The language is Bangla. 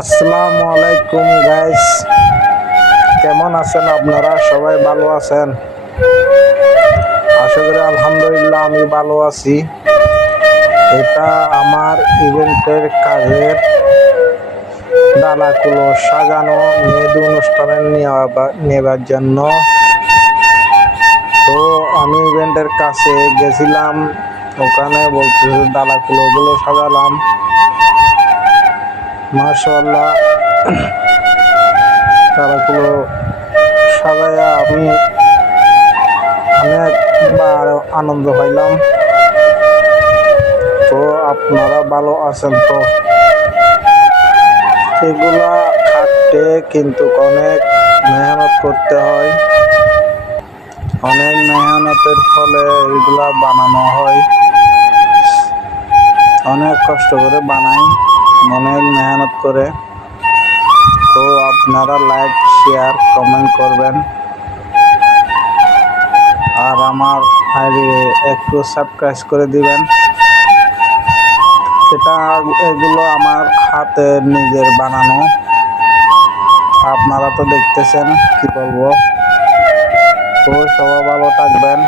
আসসালামু আলাইকুম গাইস, কেমন আছেন আপনারা? সবাই ভালো আছেন? আশা করি আলহামদুলিল্লাহ আমি ভালো আছি। এটা আমার ইভেন্টের কাজের ডালাগুলো সাজানো মেহেদি অনুষ্ঠানে নেবার জন্য। তো আমি ইভেন্টের কাছে গেছিলাম, ওখানে বলতেছে ডালাগুলো সাজালাম। মাশাআল্লাহ, ডালাগুলো সাজাইয়া আমি অনেকবার আনন্দ পাইলাম। তো আপনারা ভালো আছেন তো? এগুলা খাটতে কিন্তু অনেক মেহনত করতে হয়, অনেক মেহনতের ফলে এগুলা বানানো হয়। অনেক কষ্ট করে বানাই, অনেক মেহনত করে। তো আপনারা লাইক, শেয়ার, কমেন্ট করবেন আর আমার একটু সাবস্ক্রাইব করে দিবেন। এগুলো আমার হাতের নিজের বানানো। আপনারা তো দেখতেছেন, কি বলবো। তো সবাই ভালো থাকবেন।